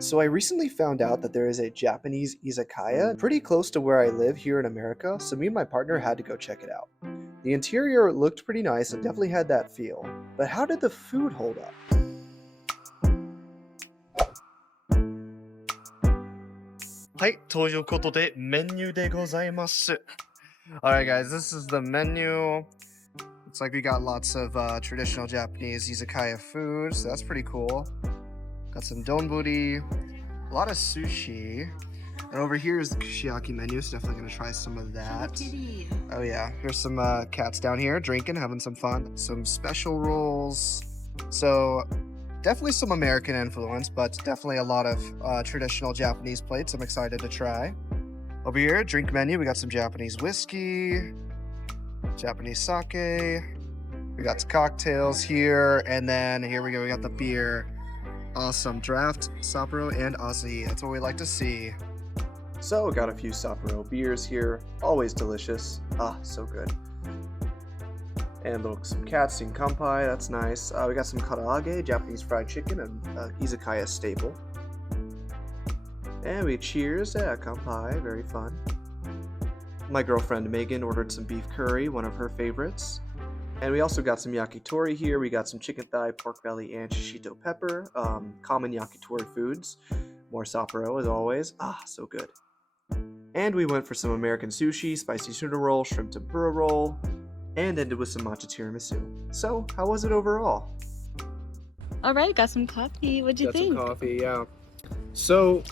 So I recently found out that there is a Japanese Izakaya pretty close to where I live here in America, so me and my partner had to go check it out. The interior looked pretty nice and definitely had that feel, but how did the food hold up? はい、ということでメニューでございます。Alright, guys, this is the menu. Looks like we got lots of traditional Japanese izakaya food, so that's pretty cool. Got some donburi, a lot of sushi. And over here is the kushiyaki menu, so definitely gonna try some of that. Oh yeah, here's some cats down here drinking, having some fun. Some special rolls. So definitely some American influence, but definitely a lot of traditional Japanese plates I'm excited to try. Over here, drink menu, we got some Japanese whiskey, Japanese sake. We got some cocktails here, and then here we go, we got the beer. Awesome, draft, Sapporo, and Asahi. That's what we like to see. So got a few Sapporo beers here, always delicious. Ah, so good. And look, some cats in kampai, that's nice. We got some karaage, Japanese fried chicken, and izakaya staple. And we cheers, yeah, kampai, very fun. My girlfriend Megan ordered some beef curry, one of her favorites. And we also got some yakitori here. We got some chicken thigh, pork belly, and shishito pepper. Common yakitori foods. More Sapporo as always. Ah, so good. And we went for some American sushi, spicy tuna roll, shrimp tempura roll, and ended with some matcha tiramisu. So, how was it overall? All right, got some coffee. What'd you think? Got some coffee, yeah. So,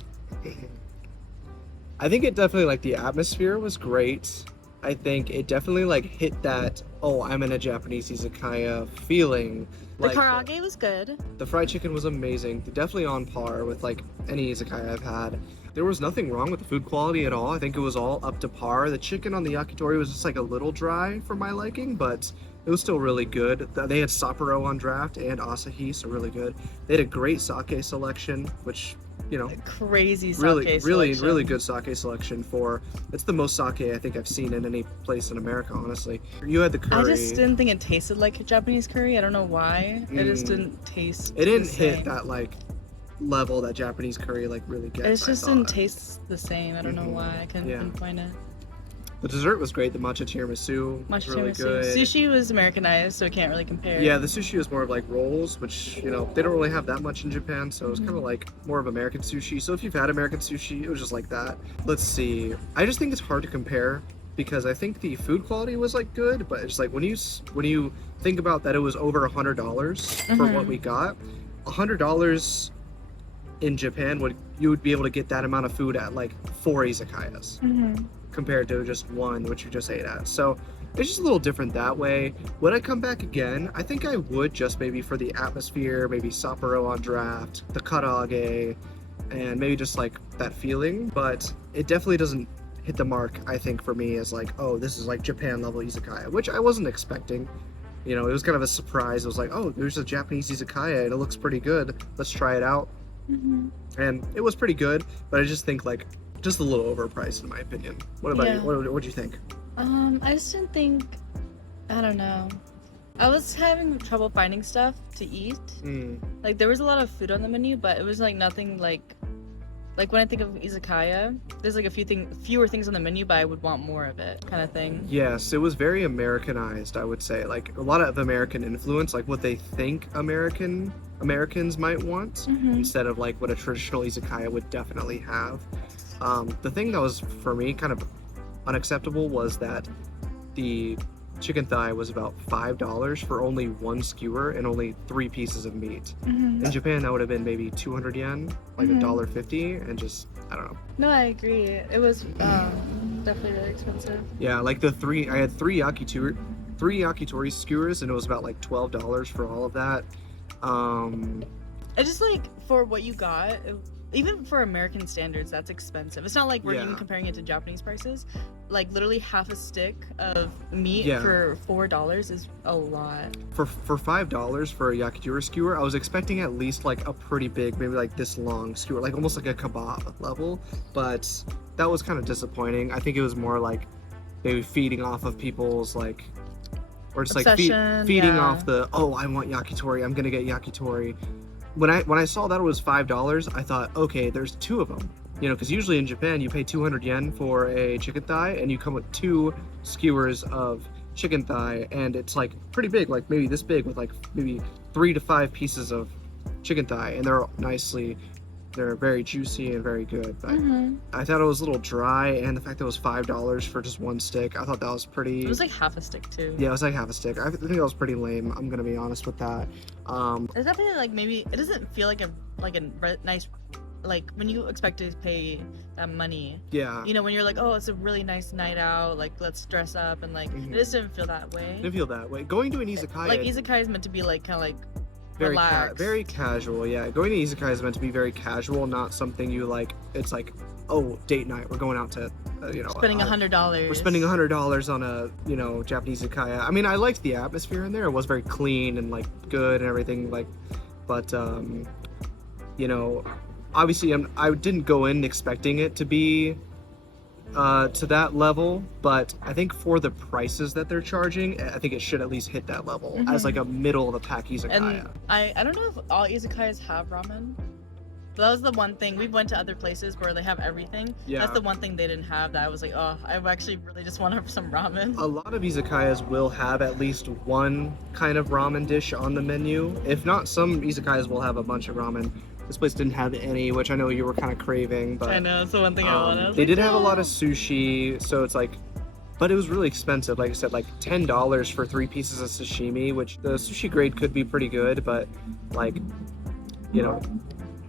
I think it definitely, like, the atmosphere was great. I think it definitely, like, hit that, oh, I'm in a Japanese izakaya feeling. The Like, karaage was good. the fried chicken was amazing. Definitely on par with, like, any izakaya I've had. There was nothing wrong with the food quality at all. I think it was all up to par. The chicken on the yakitori was just, like, a little dry for my liking, but it was still really good. They had Sapporo on draft and Asahi, so really good. They had a great sake selection, which, you know, Crazy sake really selection. good sake selection for, it's the most sake I think I've seen in any place in America, honestly. You had the curry. I just didn't think it tasted like Japanese curry. I don't know why. It just didn't taste It didn't the hit same. that, like, level that Japanese curry, like, really gets. It just I didn't thought. taste the same. I don't know why. I couldn't Yeah. pinpoint it. The dessert was great. The matcha tiramisu was Matcha really tiramisu. good. Sushi was Americanized, so it can't really compare. Yeah, the sushi was more of like rolls, which, you know, they don't really have that much in Japan, so it was kind of like more of American sushi. So if you've had American sushi, it was just like that. Let's see. I just think it's hard to compare because I think the food quality was like good, but it's like when you think about that it was over $100 for what we got, $100 in Japan you would be able to get that amount of food at like 4 izakayas. Compared to just one, which you just ate at. So it's just a little different that way. Would I come back again? I think I would, just maybe for the atmosphere, maybe Sapporo on draft, the karaage, and maybe just like that feeling. But it definitely doesn't hit the mark, I think, for me as like, oh, this is like Japan level izakaya, which I wasn't expecting. You know, it was kind of a surprise. It was like, oh, there's a Japanese izakaya and it looks pretty good. Let's try it out. And it was pretty good, but I just think like just a little overpriced in my opinion. What about you? What do you think? I just didn't think. I don't know. I was having trouble finding stuff to eat. Like there was a lot of food on the menu, but it was like nothing like when I think of izakaya, there's like fewer things on the menu, but I would want more of it, kind of thing. Yes, it was very Americanized, I would say. Like a lot of American influence, like what they think Americans might want, instead of like what a traditional izakaya would definitely have. The thing that was for me kind of unacceptable was that the chicken thigh was about $5 for only one skewer and only 3 pieces of meat. In Japan, that would have been maybe 200 yen, like $1.50, and just, I don't know. No, I agree. It was definitely really expensive. Yeah, like I had three yakitori skewers, and it was about like $12 for all of that. It's just like for what you got, even for American standards, that's expensive. It's not like we're even comparing it to Japanese prices. Like literally half a stick of meat for $4 is a lot. For $5 for a yakitori skewer, I was expecting at least like a pretty big, maybe like this long skewer, like almost like a kebab level. But that was kind of disappointing. I think it was more like maybe feeding off of people's like, or just like feeding off the, oh, I want yakitori, I'm gonna get yakitori. when I saw that it was $5, I thought, okay, there's two of them. You know, because usually in Japan you pay 200 yen for a chicken thigh, and you come with 2 skewers of chicken thigh, and it's like pretty big, like maybe this big, with like maybe 3 to 5 pieces of chicken thigh, and they're very juicy and very good. But I thought it was a little dry, and the fact that it was $5 for just one stick, I thought that was pretty. It was like half a stick too. Yeah, it was like half a stick. I think that was pretty lame. I'm gonna be honest with that. It's definitely like maybe it doesn't feel like a nice, like when you expect to pay that money. Yeah. You know, when you're like, oh, it's a really nice night out, like let's dress up, and like it just didn't feel that way. Didn't feel that way. Going to an izakaya. Like izakaya is meant to be like kind of like very relaxed. very casual. Yeah, going to izakaya is meant to be very casual, not something you like. It's like, oh, date night. We're going out to, spending $100. We're spending $100 on a Japanese izakaya. I mean, I liked the atmosphere in there. It was very clean and like good and everything. Like, but obviously I didn't go in expecting it to be to that level, but I think for the prices that they're charging, I think it should at least hit that level as like a middle of the pack izakaya. And I don't know if all izakayas have ramen. But that was the one thing. We went to other places where they have everything. Yeah. That's the one thing they didn't have that I was like, oh, I actually really just want some ramen. A lot of izakayas will have at least one kind of ramen dish on the menu. If not, some izakayas will have a bunch of ramen. This place didn't have any, which I know you were kind of craving, but I know, it's the one thing I wanted. They did have a lot of sushi, so it's like, but it was really expensive. Like I said, like $10 for 3 pieces of sashimi, which the sushi grade could be pretty good, but like,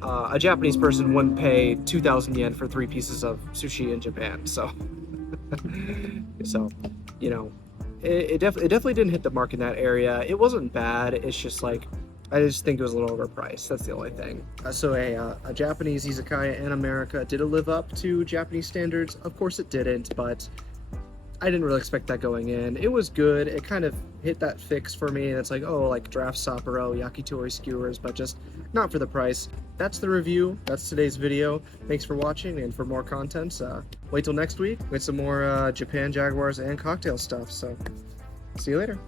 a Japanese person wouldn't pay 2,000 yen for 3 pieces of sushi in Japan. So, it definitely didn't hit the mark in that area. It wasn't bad. It's just like, I just think it was a little overpriced. That's the only thing. So a Japanese izakaya in America, did it live up to Japanese standards? Of course it didn't, but I didn't really expect that going in. It was good. It kind of hit that fix for me. It's like, oh, like draft Sapporo, yakitori skewers, but just not for the price. That's the review. That's today's video. Thanks for watching, and for more content, wait till next week with some more Japan Jaguars and cocktail stuff. So, see you later.